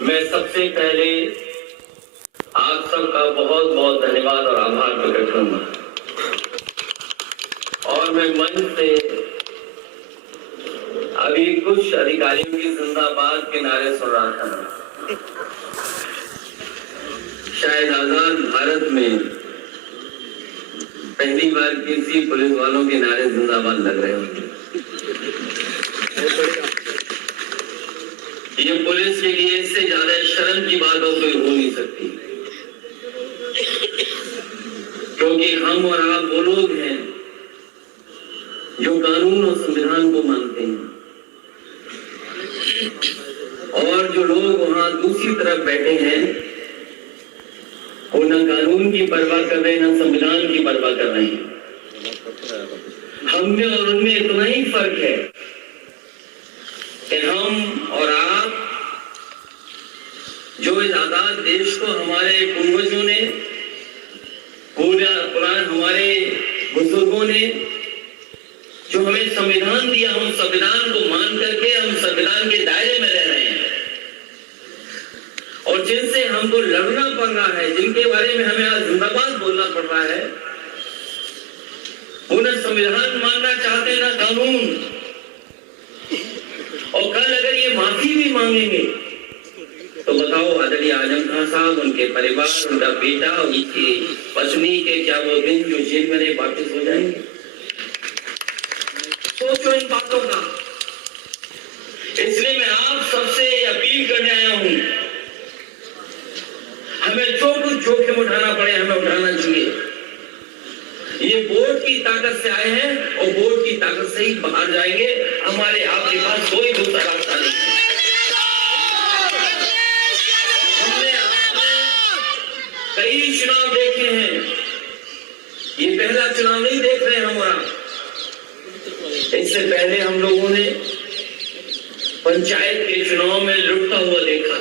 मैं सबसे पहले आप सबका बहुत बहुत धन्यवाद और आभार प्रकट करूंगा। और मैं मन से अभी कुछ अधिकारियों की जिंदाबाद के नारे सुन रहा था। शायद आजाद भारत में पहली बार किसी पुलिस वालों के नारे जिंदाबाद लग रहे होंगे। ये पुलिस के लिए इससे ज्यादा शर्म की बात हो कोई हो नहीं सकती, क्योंकि हम और आप वो लोग हैं जो कानून और संविधान को मानते हैं, और जो लोग वहां दूसरी तरफ बैठे हैं वो न कानून की परवाह कर रहे हैं न संविधान की परवाह कर रहे हैं। हम में और उनमें इतना ही फर्क है कि हम और आप जो इस आजाद देश को हमारे पूर्वजों ने पुराने हमारे बुजुर्गों ने जो हमें संविधान दिया, हम संविधान को मान करके हम संविधान के दायरे में रह रहे हैं, और जिनसे हमको लड़ना पड़ रहा है, जिनके बारे में हमें आज जिंदाबाद बोलना पड़ रहा है, वो न संविधान मानना चाहते ना कानून। और कल अगर ये माफी भी मांगेंगे तो बताओ आदरणीय आजम खान साहब, उनके परिवार, उनका बेटा, उनकी पत्नी के क्या वो दिन जो जेल में रहे वापिस हो जाएंगे? सोचो इन बातों का। इसलिए मैं आप सबसे अपील करने आया हूं, हमें जो कुछ जोखिम उठाना पड़े हमें उठाना चाहिए। ये वोट की ताकत से आए हैं और वोट की ताकत से ही बाहर जाएंगे। हमारे आपके पास कोई दूसरा रास्ता नहीं है। हमने कई चुनाव देखे हैं, ये पहला चुनाव नहीं देख रहे हमारा। इससे पहले हम लोगों ने पंचायत के चुनाव में लुटता हुआ देखा।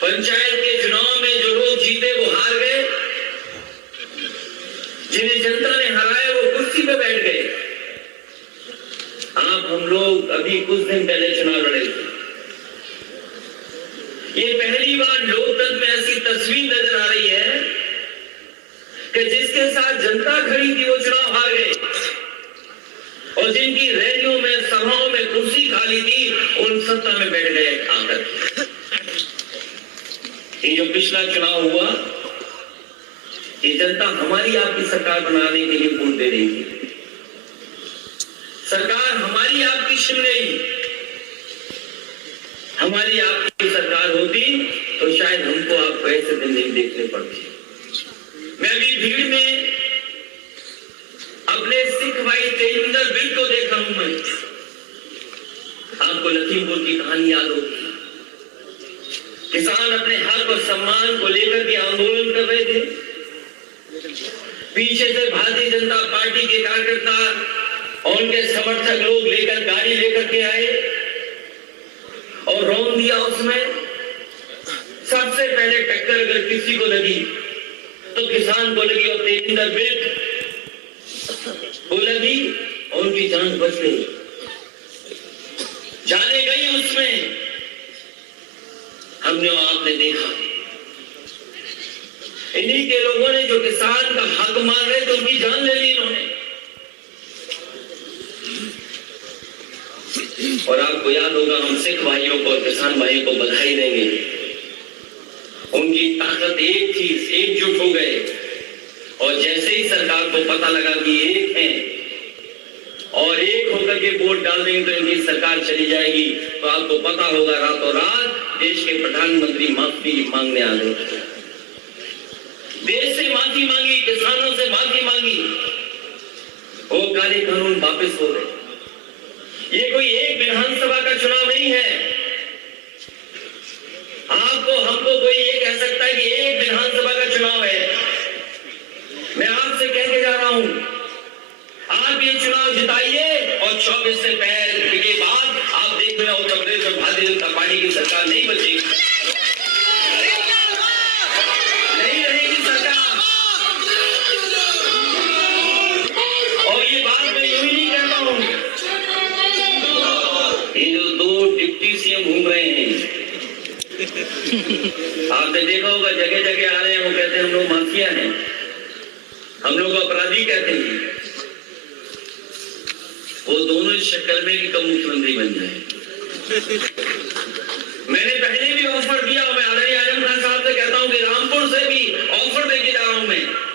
पंचायत के चुनाव में जो लोग जीते वो हार गए, जिन्हें जनता ने हराया वो कुर्सी पे बैठ गए। हम लोग अभी कुछ दिन पहले चुनाव लड़े थे। ये पहली बार लोकतंत्र में ऐसी तस्वीर नजर आ रही है कि जिसके साथ जनता खड़ी थी वो चुनाव हार गए, और जिनकी रैलियों में सभाओं में कुर्सी खाली थी उन सत्ता में बैठ गए आकर। ये जो पिछला चुनाव हुआ, ये जनता हमारी आपकी सरकार बनाने के लिए वोट दे रही थी। सरकार हमारी आपकी चुन रही। हमारी आपकी सरकार होती तो शायद हमको आपको ऐसे दिन नहीं देखने पड़ते। मैं अभी भीड़ में अपने सिख भाई तेजिंदर बिल को देख रहा हूं। मैं आपको लखीमपुर की कहानी याद होगी। किसान अपने हक और सम्मान को लेकर के आंदोलन कर रहे थे। पीछे से भारतीय जनता पार्टी के कार्यकर्ता और उनके समर्थक लोग लेकर गाड़ी लेकर के आए और रौंद दिया। उसमें सबसे पहले टक्कर अगर किसी को लगी तो किसान को लगी, और तेजिंदर बिल को लगी और उनकी जान बच गई। जाने गई उसमें हमने आपने देखा। इन्हीं के लोगों ने जो किसान का हक मार रहे थे उनकी जान ले ली इन्होंने। और आपको याद होगा, हम सिख भाइयों को और किसान भाइयों को बधाई देंगे। उनकी ताकत एक थी, एकजुट हो गए, और जैसे ही सरकार को पता लगा कि एक है और एक होकर के वोट डाल देंगे तो इनकी सरकार चली जाएगी, तो आपको पता होगा रातों रात देश के प्रधानमंत्री माफी मांगने आ गए। देश से माफी मांगी, किसानों से माफी मांगी, वो काले कानून वापस हो गए। ये कोई एक विधानसभा का चुनाव नहीं है। आपको हमको कोई ये कह सकता है कि एक विधानसभा का चुनाव है। मैं आपसे कह के जा रहा हूं, आप ये चुनाव जिताइए और 24 से पहले के बाद आप देख रहे उत्तर प्रदेश में भारतीय जनता पार्टी की सरकार नहीं बचेगी, नहीं रहेगी सरकार। और ये बात मैं यूं ही नहीं कहता हूं। ये जो दो डिप्टी सीएम घूम रहे हैं आपने देखा होगा जगह जगह आ रहे हैं, वो कहते हैं हम लोग माफिया हैं, हम लोग अपराधी कहते हैं। वो दोनों इस चक्कर में कि कब मुख्यमंत्री बन जाए। मैंने पहले भी ऑफर दिया, मैं आदरणीय आजम खान साहब से कहता हूं कि रामपुर से भी ऑफर देके जा रहा हूं मैं